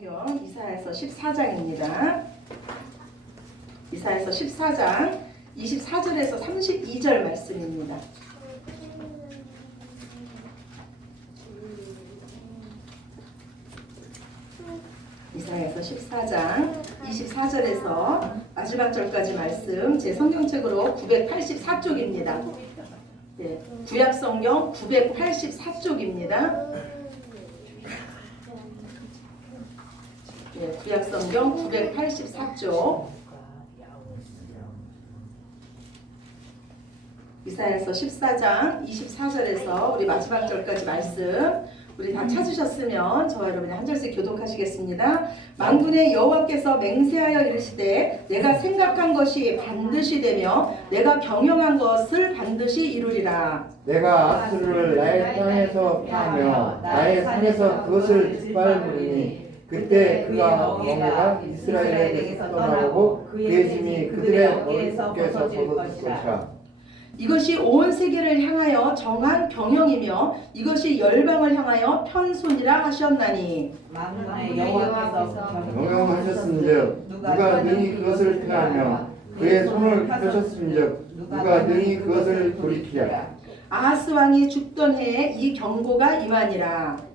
성경 이사야서 14장입니다. 이사야서 14장 24절에서 32절 말씀입니다. 이사야서 14장 24절에서 마지막 절까지 말씀 제 성경책으로 984쪽입니다. 네, 구약성경 984쪽입니다. 네, 구약성경 984쪽 이사야서 14장 24절에서 우리 마지막 절까지 말씀 우리 다 찾으셨으면 저와 여러분이 한 절씩 교독하시겠습니다. 만군의 여호와께서 맹세하여 이르시되 내가 생각한 것이 반드시 되며 내가 경영한 것을 반드시 이루리라. 내가 아수르를 나의 땅에서 파하며 나의 산에서 그것을 짓밟으리니 그때 그가 멍에가 이스라엘에게서 떠나고 그의 짐이 그들의 머리속에서 벗어질 것이라. 이것이 온 세계를 향하여 정한 경영이며 이것이 열방을 향하여 편손이라 하셨나니 만군의 여호와께서 경영하셨은즉 누가 능히 그것을 펴하며 그의 손을 펴셨은즉 누가 능히 그것을 돌이키랴. 아하스 왕이 죽던 해에 이 경고가 임하니라.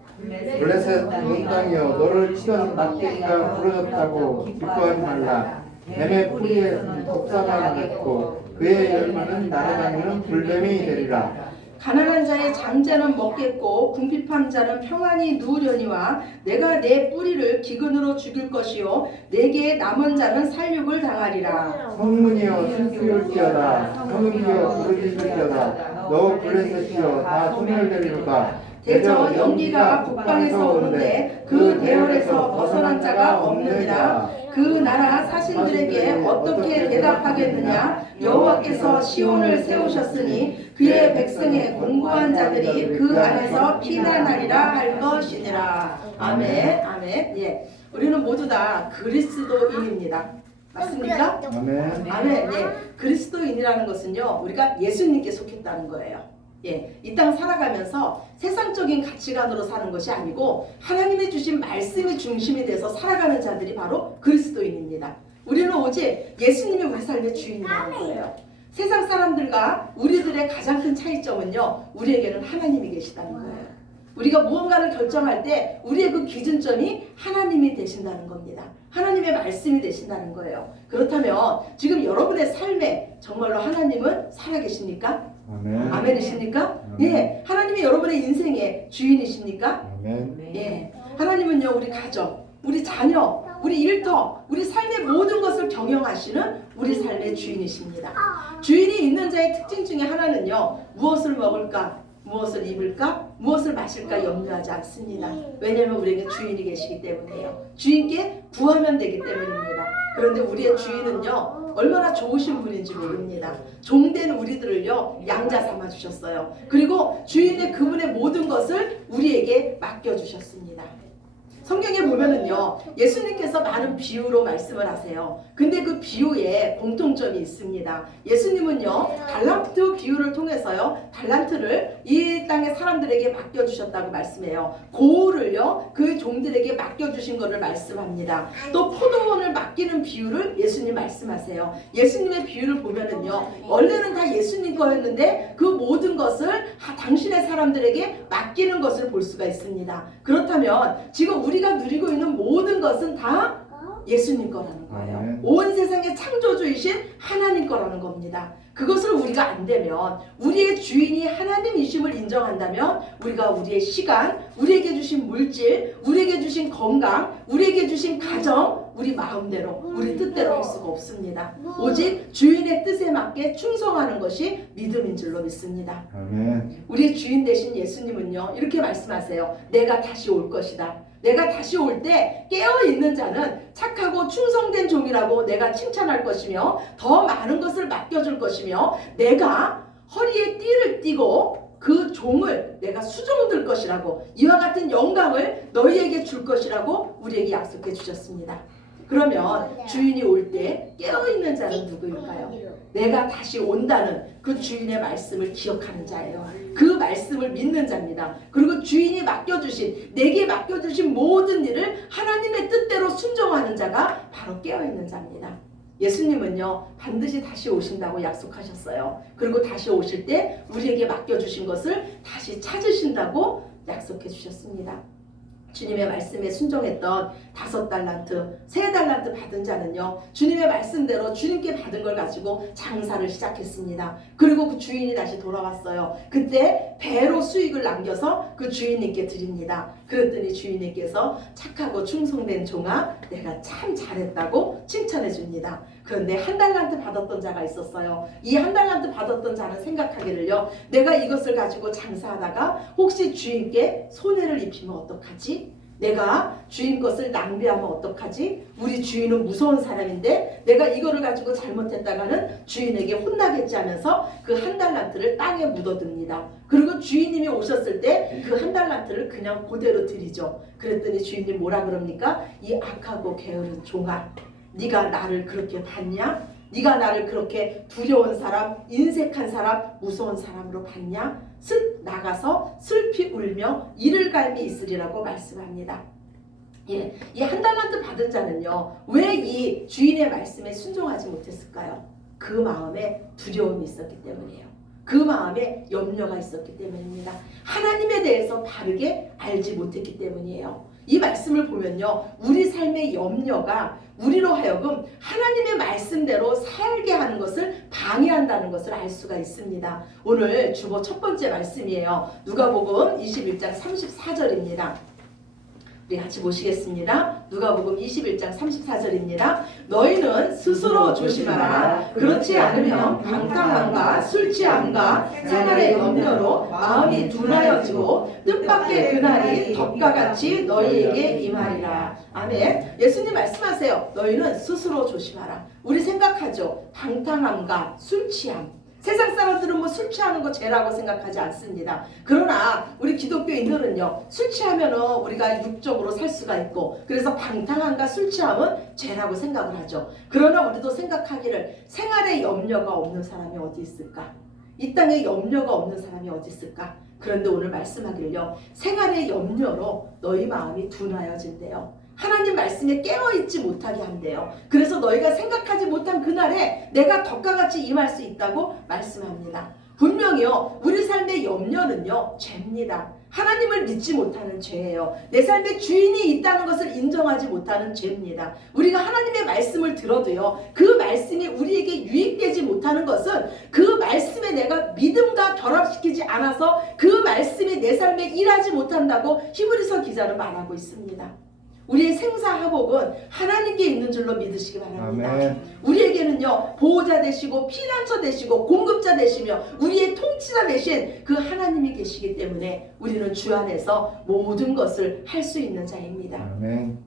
블레셋 온 땅이여 너를 치던 낙개가 부러졌다고 기뻐하지 말라. 뱀의 뿌리에는 독사가 맺고 그의 열매는 날아다니는 불뱀이 되리라. 가난한 자의 장자는 먹겠고 궁핍한 자는 평안히 누우려니와 내가 내 뿌리를 기근으로 죽일 것이요 내게 남은 자는 살육을 당하리라. 성문이여 숨기울지어다. 성문이여 부르짖을지어다. 너 블레셋이여 다 소멸되리로다. 대저 연기가 북방에서 오는데 그 대열에서 벗어난 자가 없느니라. 그 나라 사신들에게 어떻게 대답하겠느냐. 여호와께서 시온을 세우셨으니 그의 백성의 공고한 자들이 그 안에서 피난하리라 할 것이니라. 아멘. 아멘. 예, 우리는 모두 다 그리스도인입니다. 맞습니까? 아멘. 아멘. 예, 그리스도인이라는 것은요 우리가 예수님께 속했다는 거예요. 예, 이 땅 살아가면서 세상적인 가치관으로 사는 것이 아니고 하나님이 주신 말씀이 중심이 돼서 살아가는 자들이 바로 그리스도인입니다. 우리는 오직 예수님이 우리 삶의 주인이라는 거예요. 세상 사람들과 우리들의 가장 큰 차이점은요 우리에게는 하나님이 계시다는 거예요. 우리가 무언가를 결정할 때 우리의 그 기준점이 하나님이 되신다는 겁니다. 하나님의 말씀이 되신다는 거예요. 그렇다면 지금 여러분의 삶에 정말로 하나님은 살아계십니까? 아멘. 아멘이십니까? 아멘. 예, 하나님이 여러분의 인생의 주인이십니까? 아멘. 예, 하나님은요 우리 가정, 우리 자녀, 우리 일터, 우리 삶의 모든 것을 경영하시는 우리 삶의 주인이십니다. 주인이 있는 자의 특징 중에 하나는요 무엇을 먹을까, 무엇을 입을까, 무엇을 마실까 염려하지 않습니다. 왜냐하면 우리에게 주인이 계시기 때문에요. 주인께 구하면 되기 때문입니다. 그런데 우리의 주인은요 얼마나 좋으신 분인지 모릅니다. 종된 우리들을요 양자 삼아 주셨어요. 그리고 주인의 그분의 모든 것을 우리에게 맡겨 주셨습니다. 성경에 보면은요 예수님께서 많은 비유로 말씀을 하세요. 근데 그 비유에 공통점이 있습니다. 예수님은요 달란트 비유를 통해서요 달란트를 이 땅의 사람들에게 맡겨주셨다고 말씀해요. 고을을요 그 종들에게 맡겨주신 것을 말씀합니다. 또 포도원을 맡기는 비유를 예수님 말씀하세요. 예수님의 비유를 보면은요 원래는 다 예수님 거였는데 그 모든 것을 당신의 사람들에게 맡기는 것을 볼 수가 있습니다. 그렇다면 지금 우리가 누리고 있는 모든 것은 다 예수님 거라는 거예요. 아멘. 온 세상의 창조주이신 하나님 거라는 겁니다. 그것을 우리가 안 되면 우리의 주인이 하나님이심을 인정한다면 우리가 우리의 시간, 우리에게 주신 물질, 우리에게 주신 건강, 우리에게 주신 가정, 우리 마음대로, 우리 뜻대로 할 수가 없습니다. 오직 주인의 뜻에 맞게 충성하는 것이 믿음인 줄로 믿습니다. 아멘. 우리 주인 되신 예수님은요 이렇게 말씀하세요. 내가 다시 올 것이다. 내가 다시 올 때 깨어있는 자는 착하고 충성된 종이라고 내가 칭찬할 것이며 더 많은 것을 맡겨줄 것이며 내가 허리에 띠를 띠고 그 종을 내가 수종들 것이라고 이와 같은 영광을 너희에게 줄 것이라고 우리에게 약속해 주셨습니다. 그러면 주인이 올 때 깨어있는 자는 누구일까요? 내가 다시 온다는 그 주인의 말씀을 기억하는 자예요. 그 말씀을 믿는 자입니다. 그리고 주인이 맡겨주신, 내게 맡겨주신 모든 일을 하나님의 뜻 자가 바로 깨어있는 자입니다. 예수님은요 반드시 다시 오신다고 약속하셨어요. 그리고 다시 오실 때 우리에게 맡겨주신 것을 다시 찾으신다고 약속해 주셨습니다. 주님의 말씀에 순종했던 5달란트, 3달란트 받은 자는요 주님의 말씀대로 주님께 받은 걸 가지고 장사를 시작했습니다. 그리고 그 주인이 다시 돌아왔어요. 그때 배로 수익을 남겨서 그 주인님께 드립니다. 그랬더니 주인님께서 착하고 충성된 종아 내가 참 잘했다고 칭찬해 줍니다. 그런데 1달란트 받았던 자가 있었어요. 이 1달란트 받았던 자는 생각하기를요 내가 이것을 가지고 장사하다가 혹시 주인께 손해를 입히면 어떡하지? 내가 주인 것을 낭비하면 어떡하지? 우리 주인은 무서운 사람인데 내가 이거를 가지고 잘못했다가는 주인에게 혼나겠지 하면서 그 1달란트를 땅에 묻어둡니다. 그리고 주인님이 오셨을 때 그 1달란트를 그냥 그대로 드리죠. 그랬더니 주인님 뭐라 그럽니까? 이 악하고 게으른 종아 네가 나를 그렇게 봤냐? 네가 나를 그렇게 두려운 사람, 인색한 사람, 무서운 사람으로 봤냐? 나가서 슬피 울며 이를 갈미 있으리라고 말씀합니다. 예, 이 1달란트 받은 자는요 왜 이 주인의 말씀에 순종하지 못했을까요? 그 마음에 두려움이 있었기 때문이에요. 그 마음에 염려가 있었기 때문입니다. 하나님에 대해서 바르게 알지 못했기 때문이에요. 이 말씀을 보면요 우리 삶의 염려가 우리로 하여금 하나님의 말씀대로 살게 하는 것을 방해한다는 것을 알 수가 있습니다. 오늘 주보 첫 번째 말씀이에요. 누가복음 21장 34절입니다. 우리 같이 보시겠습니다. 누가복음 21장 34절입니다. 너희는 스스로 조심하라. 그렇지 않으면 방탕함과 술 취함과 생활의 염려로 마음이 둔하여지고 뜻밖의 그날이 덕과 같이 너희에게 임하리라. 아멘. 예수님 말씀하세요. 너희는 스스로 조심하라. 우리 생각하죠. 방탕함과 술 취함. 세상 사람들은 뭐 술 취하는 거 죄라고 생각하지 않습니다. 그러나 우리 기독교인들은요 술 취하면은 우리가 육적으로 살 수가 있고 그래서 방탕함과 술 취함은 죄라고 생각을 하죠. 그러나 우리도 생각하기를 생활에 염려가 없는 사람이 어디 있을까? 이 땅에 염려가 없는 사람이 어디 있을까? 그런데 오늘 말씀하기를요 생활의 염려로 너희 마음이 둔하여진대요. 하나님 말씀에 깨어있지 못하게 한대요. 그래서 너희가 생각하지 못한 그날에 내가 덕과 같이 임할 수 있다고 말씀합니다. 분명히요 우리 삶의 염려는요 죄입니다. 하나님을 믿지 못하는 죄예요. 내 삶에 주인이 있다는 것을 인정하지 못하는 죄입니다. 우리가 하나님의 말씀을 들어도요 그 말씀이 우리에게 유익되지 못하는 것은 그 말씀에 내가 믿음과 결합시키지 않아서 그 말씀이 내 삶에 일하지 못한다고 히브리서 기자는 말하고 있습니다. 우리의 생사화복은 하나님께 있는 줄로 믿으시기 바랍니다. 아멘. 우리에게는요 보호자 되시고 피난처 되시고 공급자 되시며 우리의 통치자 되신 그 하나님이 계시기 때문에 우리는 주 안에서 모든 것을 할 수 있는 자입니다. 아멘.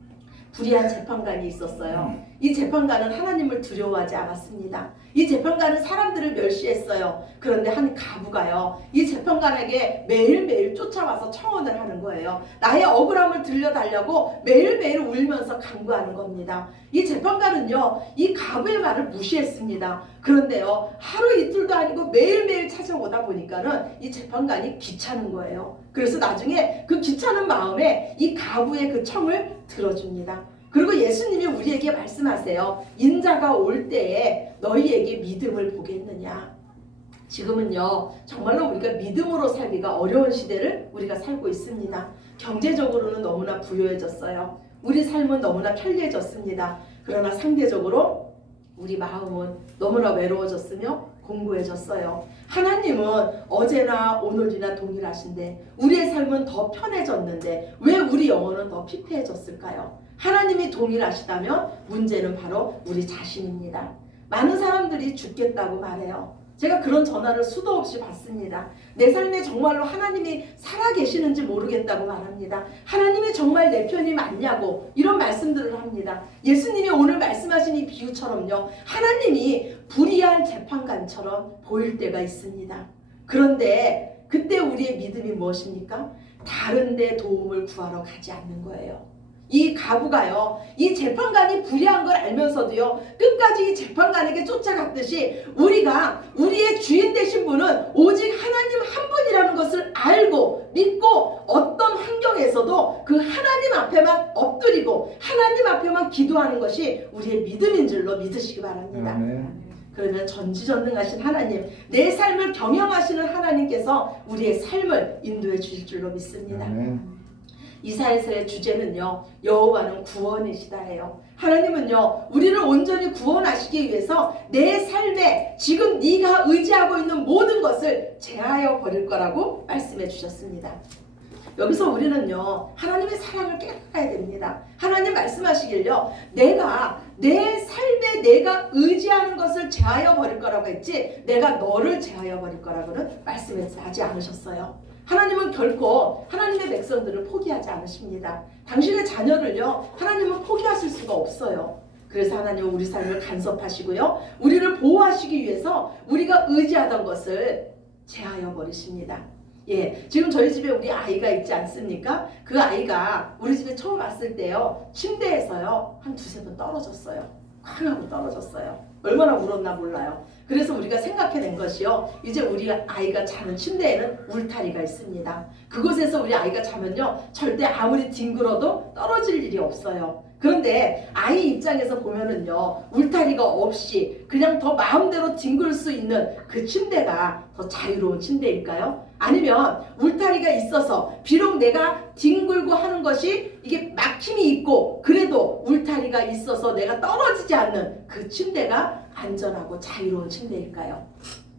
불의한 재판관이 있었어요. 이 재판관은 하나님을 두려워하지 않았습니다. 이 재판관은 사람들을 멸시했어요. 그런데 한 가부가요 이 재판관에게 매일매일 쫓아와서 청원을 하는 거예요. 나의 억울함을 들려달라고 매일매일 울면서 간구하는 겁니다. 이 재판관은요 이 가부의 말을 무시했습니다. 그런데요 하루 이틀도 아니고 매일매일 찾아오다 보니까는 이 재판관이 귀찮은 거예요. 그래서 나중에 그 귀찮은 마음에 이 가부의 그 청을 들어줍니다. 그리고 예수님이 우리에게 말씀하세요. 인자가 올 때에 너희에게 믿음을 보겠느냐. 지금은요 정말로 우리가 믿음으로 살기가 어려운 시대를 우리가 살고 있습니다. 경제적으로는 너무나 부유해졌어요. 우리 삶은 너무나 편리해졌습니다. 그러나 상대적으로 우리 마음은 너무나 외로워졌으며 공고해졌어요. 하나님은 어제나 오늘이나 동일하신데 우리의 삶은 더 편해졌는데 왜 우리 영혼은 더 피폐해졌을까요? 하나님이 동일하시다면 문제는 바로 우리 자신입니다. 많은 사람들이 죽겠다고 말해요. 제가 그런 전화를 수도 없이 받습니다. 내 삶에 정말로 하나님이 살아계시는지 모르겠다고 말합니다. 하나님이 정말 내 편이 맞냐고 이런 말씀들을 합니다. 예수님이 오늘 말씀하신 이 비유처럼요. 하나님이 불의한 재판관처럼 보일 때가 있습니다. 그런데 그때 우리의 믿음이 무엇입니까? 다른 데 도움을 구하러 가지 않는 거예요. 이 가부가요, 이 재판관이 불의한 걸 알면서도요, 끝까지 이 재판관에게 쫓아갔듯이 우리가 우리의 주인 되신 분은 오직 하나님 한 분이라는 것을 알고 믿고 어떤 환경에서도 그 하나님 앞에만 엎드리고 하나님 앞에만 기도하는 것이 우리의 믿음인 줄로 믿으시기 바랍니다. 그러면 전지전능하신 하나님, 내 삶을 경영하시는 하나님께서 우리의 삶을 인도해 주실 줄로 믿습니다. 이사야서의 주제는요, 여호와는 구원이시다예요. 하나님은요, 우리를 온전히 구원하시기 위해서 내 삶에 지금 네가 의지하고 있는 모든 것을 제하여 버릴 거라고 말씀해 주셨습니다. 여기서 우리는요, 하나님의 사랑을 깨달아야 됩니다. 하나님 말씀하시길요, 내가 내 삶에 내가 의지하는 것을 제하여 버릴 거라고 했지 내가 너를 제하여 버릴 거라고는 말씀하지 않으셨어요. 하나님은 결코 하나님의 백성들을 포기하지 않으십니다. 당신의 자녀를요, 하나님은 포기하실 수가 없어요. 그래서 하나님은 우리 삶을 간섭하시고요, 우리를 보호하시기 위해서 우리가 의지하던 것을 제하여 버리십니다. 예, 지금 저희 집에 우리 아이가 있지 않습니까? 그 아이가 우리 집에 처음 왔을 때요, 침대에서요 한 두세 번 떨어졌어요. 쾅 하고 떨어졌어요. 얼마나 울었나 몰라요. 그래서 우리가 생각해낸 것이요, 이제 우리 아이가 자는 침대에는 울타리가 있습니다. 그곳에서 우리 아이가 자면요, 절대 아무리 뒹굴어도 떨어질 일이 없어요. 그런데 아이 입장에서 보면은요, 울타리가 없이 그냥 더 마음대로 뒹굴 수 있는 그 침대가 더 자유로운 침대일까요? 아니면 울타리가 있어서 비록 내가 뒹굴고 하는 것이 이게 막힘이 있고 그래도 울타리가 있어서 내가 떨어지지 않는 그 침대가 안전하고 자유로운 침대일까요?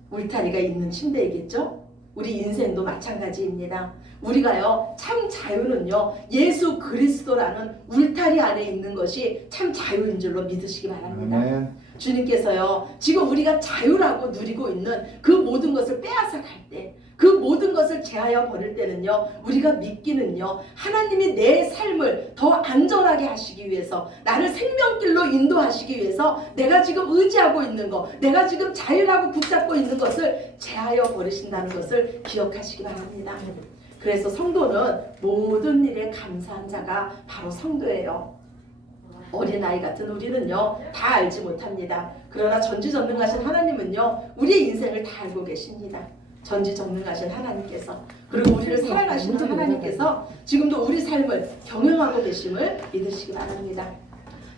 울타리가 있는 침대이겠죠? 우리 인생도 마찬가지입니다. 우리가요, 참 자유는요, 예수 그리스도라는 울타리 안에 있는 것이 참 자유인 줄로 믿으시기 바랍니다. 주님께서요, 지금 우리가 자유라고 누리고 있는 그 모든 것을 빼앗아 갈 때, 그 모든 것을 제하여 버릴 때는요, 우리가 믿기는요, 하나님이 내 삶을 더 안전하게 하시기 위해서, 나를 생명길로 인도하시기 위해서 내가 지금 의지하고 있는 것, 내가 지금 자유라고 붙잡고 있는 것을 제하여 버리신다는 것을 기억하시기 바랍니다. 그래서 성도는 모든 일에 감사한 자가 바로 성도예요. 어린아이 같은 우리는요, 다 알지 못합니다. 그러나 전지전능하신 하나님은요, 우리의 인생을 다 알고 계십니다. 전지전능하신 하나님께서, 그리고 우리를 사랑하시는 하나님께서 지금도 우리 삶을 경영하고 계심을 믿으시기 바랍니다.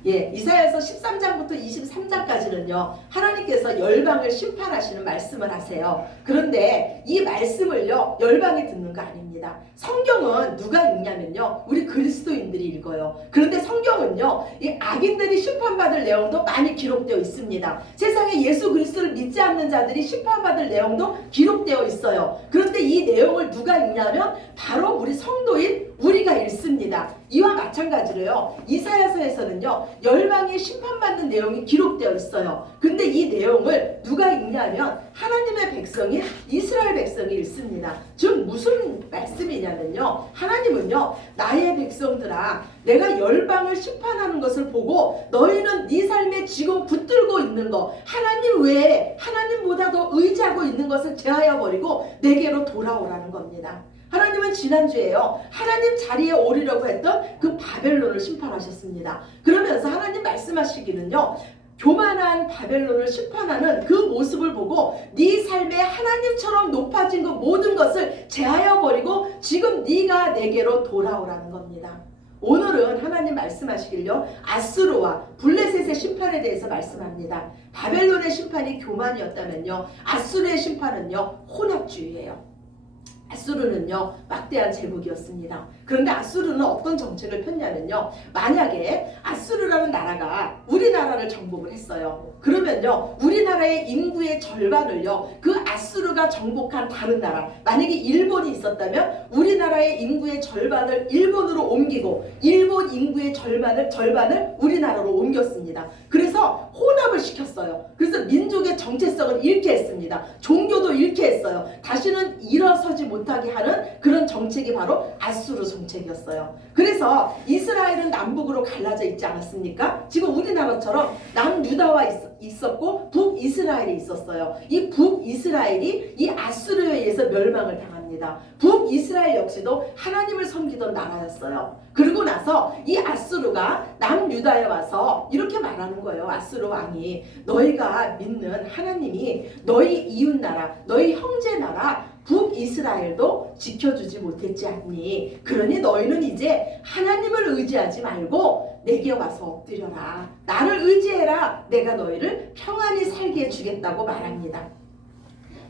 예, 이사야서 13장부터 23장까지는요, 하나님께서 열방을 심판하시는 말씀을 하세요. 그런데 이 말씀을요, 열방이 듣는 거 아닙니다. 성경은 누가 읽냐면요, 우리 그리스도인들이 읽어요. 그런데 성경은요, 이 악인들이 심판받을 내용도 많이 기록되어 있습니다. 세상에 예수 그리스도를 믿지 않는 자들이 심판받을 내용도 기록되어 있어요. 그런데 이 내용을 누가 읽냐면 바로 우리 성도인 우리가 읽습니다. 이와 마찬가지로요, 이사야서에서는요, 열방이 심판받는 내용이 기록되어 있어요. 근데 이 내용을 누가 읽냐면 하나님의 백성인 이스라엘 백성이 읽습니다. 즉 무슨 말씀이냐면요, 하나님은요, 나의 백성들아, 내가 열방을 심판하는 것을 보고 너희는 네 삶에 지금 붙들고 있는 것, 하나님 외에 하나님보다 더 의지하고 있는 것을 제하여 버리고 내게로 돌아오라는 겁니다. 하나님은 지난주에요, 하나님 자리에 오르려고 했던 그 바벨론을 심판하셨습니다. 그러면서 하나님 말씀하시기는요, 교만한 바벨론을 심판하는 그 모습을 보고 네 삶에 하나님처럼 높아진 그 모든 것을 제하여 버리고 지금 네가 내게로 돌아오라는 겁니다. 오늘은 하나님 말씀하시길요, 아수르와 블레셋의 심판에 대해서 말씀합니다. 바벨론의 심판이 교만이었다면요, 아수르의 심판은요, 혼합주의예요. 아수르는요, 막대한 제국이었습니다. 그런데 아수르는 어떤 정책을 폈냐면요, 만약에 아수르라는 나라가 우리나라를 정복을 했어요. 그러면요, 우리나라의 인구의 절반을요, 그 아수르가 정복한 다른 나라, 만약에 일본이 있었다면 우리나라의 인구의 절반을 일본으로 옮기고 일본 인구의 절반을 우리나라로 옮겼습니다. 그래서 혼합을 시켰어요. 그래서 민족의 정체성을 잃게 했습니다. 종교도 잃게 했어요. 다시는 일어서지 못하게 하는 그런 정책이 바로 아수르 정책이었어요. 그래서 이스라엘은 남북으로 갈라져 있지 않았습니까? 지금 우리나라처럼 남유다와 있었고 북이스라엘이 있었어요. 이 북이스라엘이 이 아수르에 의해서 멸망을 당합니다. 북이스라엘 역시도 하나님을 섬기던 나라였어요. 그러고 나서 이 아수르가 남유다에 와서 이렇게 말하는 거예요. 아수르 왕이 너희가 믿는 하나님이 너희 이웃나라, 너희 형제나라 북이스라엘도 지켜주지 못했지 않니? 그러니 너희는 이제 하나님을 의지하지 말고 내게 와서 엎드려라. 나를 의지해라. 내가 너희를 평안히 살게 해주겠다고 말합니다.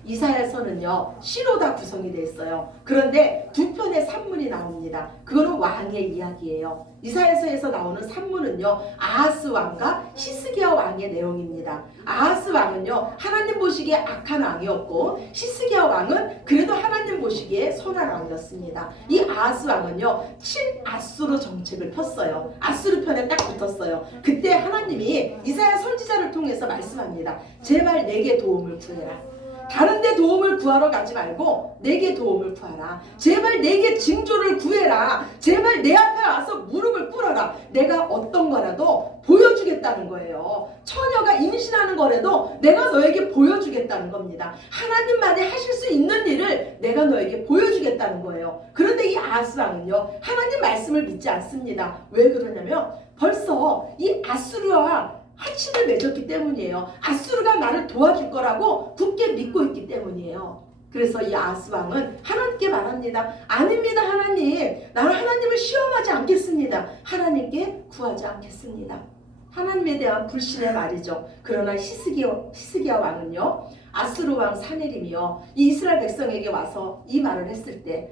이사야서는요 시로 다 구성이 되어 있어요. 그런데 두 편의 산문이 나옵니다. 그거는 왕의 이야기예요. 이사야서에서 나오는 산문은요 아하스 왕과 히스기야 왕의 내용입니다. 아하스 왕은요 하나님 보시기에 악한 왕이었고 히스기야 왕은 그래도 하나님 보시기에 선한 왕이었습니다. 이 아하스 왕은요 친아수르 정책을 폈어요. 아수르 편에 딱 붙었어요. 그때 하나님이 이사야 선지자를 통해서 말씀합니다. 제발 내게 도움을 구해라. 다른 데 도움을 구하러 가지 말고 내게 도움을 구하라. 제발 내게 징조를 구해라. 제발 내 앞에 와서 무릎을 꿇어라. 내가 어떤 거라도 보여주겠다는 거예요. 처녀가 임신하는 거라도 내가 너에게 보여주겠다는 겁니다. 하나님만이 하실 수 있는 일을 내가 너에게 보여주겠다는 거예요. 그런데 이 아하스 왕은요 하나님 말씀을 믿지 않습니다. 왜 그러냐면 벌써 이 아수르와 화친을 맺었기 때문이에요. 아수르가 나를 도와줄 거라고 굳게 믿고 있기 때문이에요. 그래서 이 아하스 왕은 하나님께 말합니다. 아닙니다 하나님. 나는 하나님을 시험하지 않겠습니다. 하나님께 구하지 않겠습니다. 하나님에 대한 불신의 말이죠. 그러나 히스기야 왕은요 아수르 왕 사네림이요 이 이스라엘 백성에게 와서 이 말을 했을 때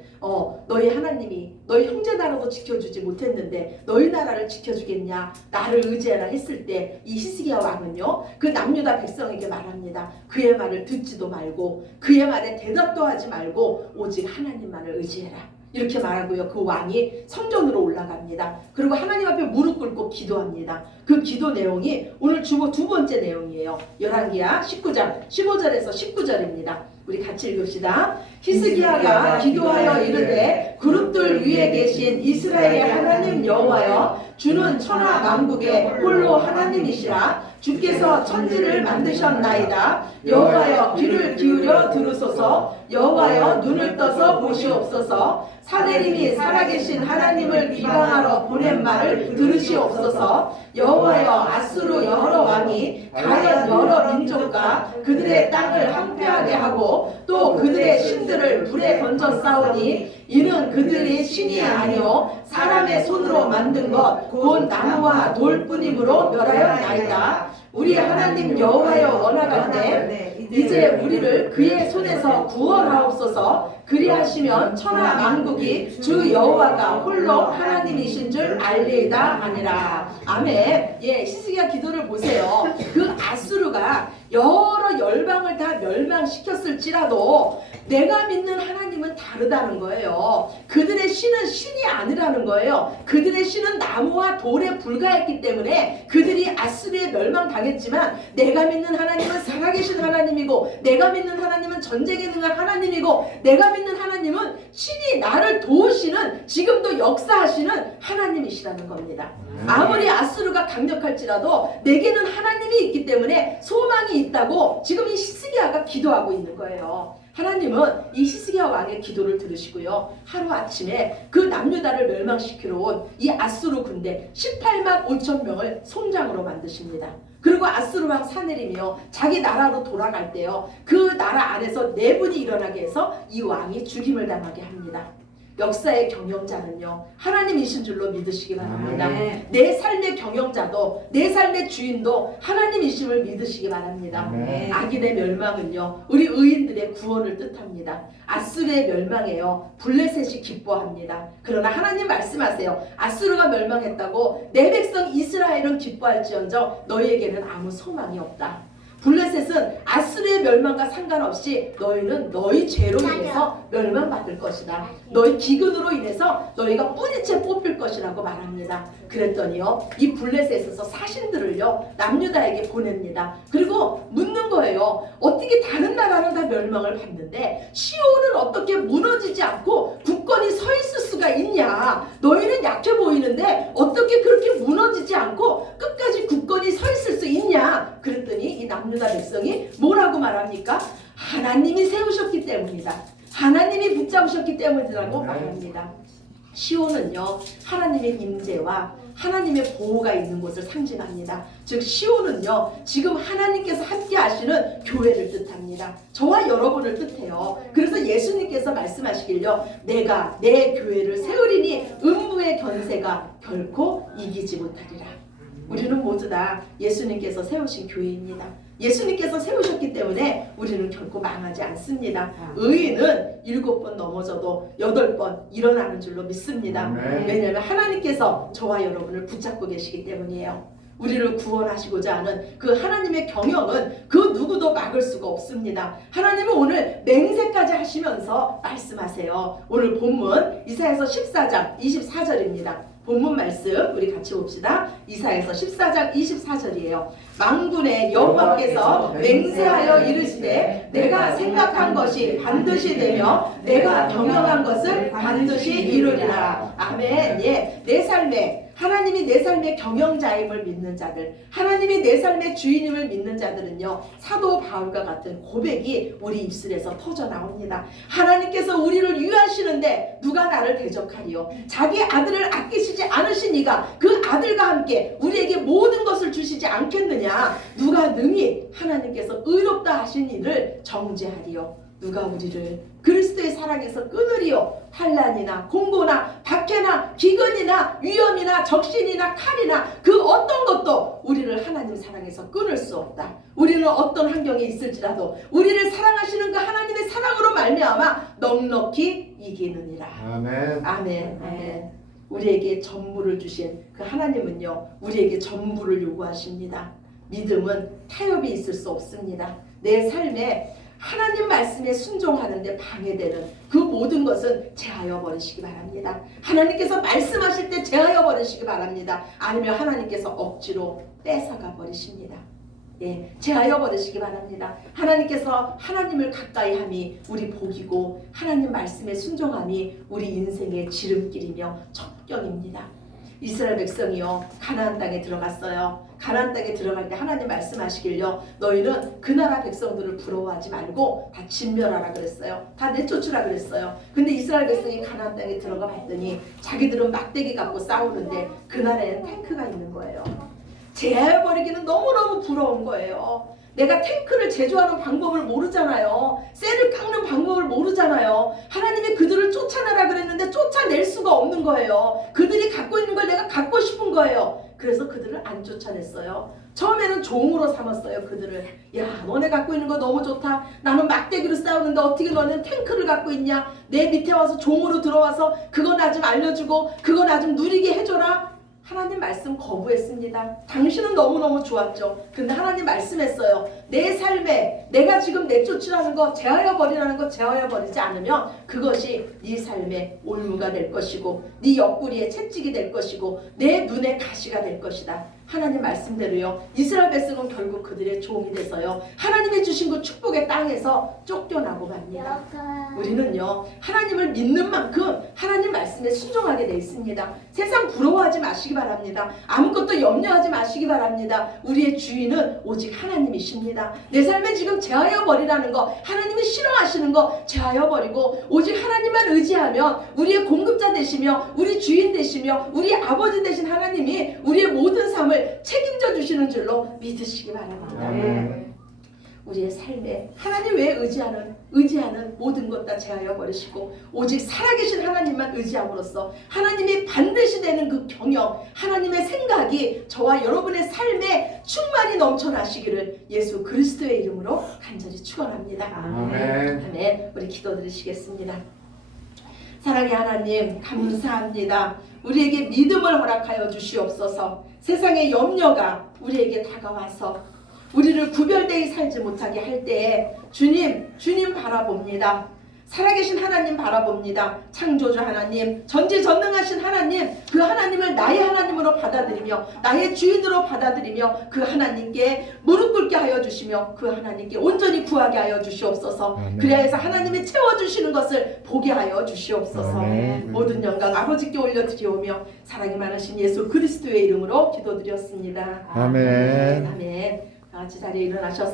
너희 하나님이 너희 형제 나라도 지켜주지 못했는데 너희 나라를 지켜주겠냐 나를 의지해라 했을 때 이 히스기야 왕은요 그 남유다 백성에게 말합니다. 그의 말을 듣지도 말고 그의 말에 대답도 하지 말고 오직 하나님만을 의지해라. 이렇게 말하고요. 그 왕이 성전으로 올라갑니다. 그리고 하나님 앞에 무릎 꿇고 기도합니다. 그 기도 내용이 오늘 주보 두 번째 내용이에요. 열왕기하 19장 15절에서 19절입니다. 우리 같이 읽읍시다. 히스기야가 기도하여 이르되 그룹들 위에 계신 이스라엘의 하나님 여호와여 주는 천하 만국의 홀로 하나님이시라. 주께서 천지를 만드셨나이다. 여호와여 귀를 기울여 들으소서. 여호와여 눈을 떠서 보시옵소서. 사내림이 살아계신 하나님을 비방하러 보낸 말을 들으시옵소서. 여호와여 아수르 여러 왕이 가련 여러 민족과 그들의 땅을 황폐하게 하고 또 그들의 신들을 불에 던져 싸우니 이는 그들이 신이 아니요 사람의 손으로 만든 것 곧 나무와 돌뿐이므로 멸하였나이다. 우리 하나님 여호와여 원하건대 이제 우리를 그의 손에서 구원하옵소서. 그리하시면 천하 만국이 주 여호와가 홀로 하나님이신 줄 알리이다 하니라. 아멘. 예, 히스기야 기도를 보세요. 그 아수르가 여러 열방을 다 멸망시켰을지라도 내가 믿는 하나님은 다르다는 거예요. 그들의 신은 신이 아니라는 거예요. 그들의 신은 나무와 돌에 불과했기 때문에 그들이 아수르에 멸망당했지만 내가 믿는 하나님은 살아계신 하나님이고 내가 믿는 하나님은 전쟁에 능한 하나님이고 내가 믿는 하나님은 신이 나를 도우시는 지금도 역사하시는 하나님이시라는 겁니다. 아무리 아수르가 강력할지라도 내게는 하나님이 있기 때문에 소망이 있다고 지금 이 히스기야가 기도하고 있는 거예요. 하나님은 이 히스기야 왕의 기도를 들으시고요. 하루아침에 그 남유다를 멸망시키러 온 이 아수르 군대 18만 5천 명을 송장으로 만드십니다. 그리고 아수르 왕 사네림이요 자기 나라로 돌아갈 때요 그 나라 안에서 내분이 일어나게 해서 이 왕이 죽임을 당하게 합니다. 역사의 경영자는요 하나님이신 줄로 믿으시기 바랍니다. 내 삶의 경영자도 내 삶의 주인도 하나님이심을 믿으시기 바랍니다. 악인의 멸망은요 우리 의인들의 구원을 뜻합니다. 아수르의 멸망에요 블레셋이 기뻐합니다. 그러나 하나님 말씀하세요. 아수르가 멸망했다고 내 백성 이스라엘은 기뻐할지언정 너희에게는 아무 소망이 없다. 블레셋은 아수르의 멸망과 상관없이 너희는 너희 죄로 인해서 멸망받을 것이다. 너희 기근으로 인해서 너희가 뿌리채 뽑힐 것이라고 말합니다. 그랬더니요 이 블레셋에서 사신들을요 남유다에게 보냅니다. 그리고 묻는 거예요. 어떻게 다른 나라는 다 멸망을 받는데 시온은 어떻게 무너지지 않고 굳건히 서 있을 수가 있냐. 너희는 약해 보이는데 어떻게 그렇게 무너지지 않고 끝까지 굳건히 서 있을 수 있냐. 그랬더니 백성이 뭐라고 말합니까? 하나님이 세우셨기 때문이다. 하나님이 붙잡으셨기 때문이라고 말합니다. 시온은요, 하나님의 임재와 하나님의 보호가 있는 곳을 상징합니다. 즉 시온은요, 지금 하나님께서 함께 하시는 교회를 뜻합니다. 저와 여러분을 뜻해요. 그래서 예수님께서 말씀하시길요, 내가 내 교회를 세우리니 음부의 견세가 결코 이기지 못하리라. 우리는 모두 다 예수님께서 세우신 교회입니다. 예수님께서 세우셨기 때문에 우리는 결코 망하지 않습니다. 의인은 7번 넘어져도 8번 일어나는 줄로 믿습니다. 왜냐하면 하나님께서 저와 여러분을 붙잡고 계시기 때문이에요. 우리를 구원하시고자 하는 그 하나님의 경영은 그 누구도 막을 수가 없습니다. 하나님은 오늘 맹세까지 하시면서 말씀하세요. 오늘 본문 이사야서 14장 24절입니다. 본문 말씀 우리 같이 봅시다. 이사야서 14장 24절이에요. 만군의 여호와께서 맹세하여 이르시되 내가 생각한 것이 반드시 되며 내가 경영한 것을 반드시 이루리라. 아멘. 예, 내 삶에 하나님이 내 삶의 경영자임을 믿는 자들, 하나님이 내 삶의 주인임을 믿는 자들은요, 사도 바울과 같은 고백이 우리 입술에서 터져 나옵니다. 하나님께서 우리를 위하시는데 누가 나를 대적하리요? 자기 아들을 아끼시지 않으신 이가 그 아들과 함께 우리에게 모든 것을 주시지 않겠느냐? 누가 능히 하나님께서 의롭다 하신 이를 정죄하리요? 누가 우리를 그리스도의 사랑에서 끊으리요? 환난이나 공고나 박해나 기근이나 위험이나 적신이나 칼이나 그 어떤 것도 우리를 하나님 사랑에서 끊을 수 없다. 우리는 어떤 환경에 있을지라도 우리를 사랑하시는 그 하나님의 사랑으로 말미암아 넉넉히 이기느니라. 아멘. 아멘. 아멘. 우리에게 전부를 주신 그 하나님은요, 우리에게 전부를 요구하십니다. 믿음은 타협이 있을 수 없습니다. 내 삶에 하나님 말씀에 순종하는데 방해되는 그 모든 것은 제하여 버리시기 바랍니다. 하나님께서 말씀하실 때 제하여 버리시기 바랍니다. 아니면 하나님께서 억지로 뺏어가 버리십니다. 예, 제하여 버리시기 바랍니다. 하나님께서 하나님을 가까이 함이 우리 복이고 하나님 말씀에 순종함이 우리 인생의 지름길이며 첩경입니다. 이스라엘 백성이요, 가나안 땅에 들어갔어요. 가나안 땅에 들어갈 때 하나님 말씀하시길요, 너희는 그 나라 백성들을 부러워하지 말고 다 진멸하라 그랬어요. 다 내쫓으라 그랬어요. 근데 이스라엘 백성이 가나안 땅에 들어가 봤더니 자기들은 막대기 갖고 싸우는데 그 나라에는 탱크가 있는 거예요. 제하여버리기는 너무너무 부러운 거예요. 내가 탱크를 제조하는 방법을 모르잖아요. 쇠를 깎는 방법을 모르잖아요. 하나님이 그들을 쫓아내라 그랬는데 쫓아낼 수가 없는 거예요. 그들이 갖고 있는 걸 내가 갖고 싶은 거예요. 그래서 그들을 안 쫓아냈어요. 처음에는 종으로 삼았어요. 그들을. 야, 너네 갖고 있는 거 너무 좋다. 나는 막대기로 싸우는데 어떻게 너는 탱크를 갖고 있냐. 내 밑에 와서 종으로 들어와서 그거 나 좀 알려주고 그거 나 좀 누리게 해줘라. 하나님 말씀 거부했습니다. 당신은 너무너무 좋았죠. 근데 하나님 말씀했어요. 내 삶에 내가 지금 내쫓으라는 거, 제하여 버리라는 거 제하여 버리지 않으면 그것이 네 삶의 올무가 될 것이고 네 옆구리에 채찍이 될 것이고 내 눈에 가시가 될 것이다. 하나님 말씀대로요, 이스라엘 백성은 결국 그들의 종이 돼서요, 하나님이 주신 그 축복의 땅에서 쫓겨나고 갑니다. 우리는요, 하나님을 믿는 만큼 하나님 말씀에 순종하게 돼 있습니다. 세상 부러워하지 마시기 바랍니다. 아무것도 염려하지 마시기 바랍니다. 우리의 주인은 오직 하나님이십니다. 내 삶에 지금 제하여 버리라는 거, 하나님이 싫어하시는 거 제하여 버리고 오직 하나님만 의지하면 우리의 공급자 되시며 우리 주인 되시며 우리 아버지 되신 하나님이 우리의 모든 삶을 책임져 주시는 줄로 믿으시기 바랍니다. 우리의 삶에 하나님 외에 의지하는 모든 것 다 제하여 버리시고 오직 살아계신 하나님만 의지함으로써 하나님이 반드시 되는 그 경영, 하나님의 생각이 저와 여러분의 삶에 충만히 넘쳐나시기를 예수 그리스도의 이름으로 간절히 축원합니다. 아멘. 아멘. 우리 기도드리시겠습니다. 사랑의 하나님, 감사합니다. 우리에게 믿음을 허락하여 주시옵소서. 세상의 염려가 우리에게 다가와서 우리를 구별되이 살지 못하게 할 때에 주님 바라봅니다. 살아계신 하나님 바라봅니다. 창조주 하나님, 전지전능하신 하나님, 그 하나님을 나의 하나님으로 받아들이며 나의 주인으로 받아들이며 그 하나님께 무릎 꿇게 하여 주시며 그 하나님께 온전히 구하게 하여 주시옵소서. 아멘. 그래야 하나님이 채워주시는 것을 보게 하여 주시옵소서. 아멘. 모든 영광 아버지께 올려드리오며 사랑이 많으신 예수 그리스도의 이름으로 기도드렸습니다. 아멘. 아멘. 같이 자리에 일어나셔서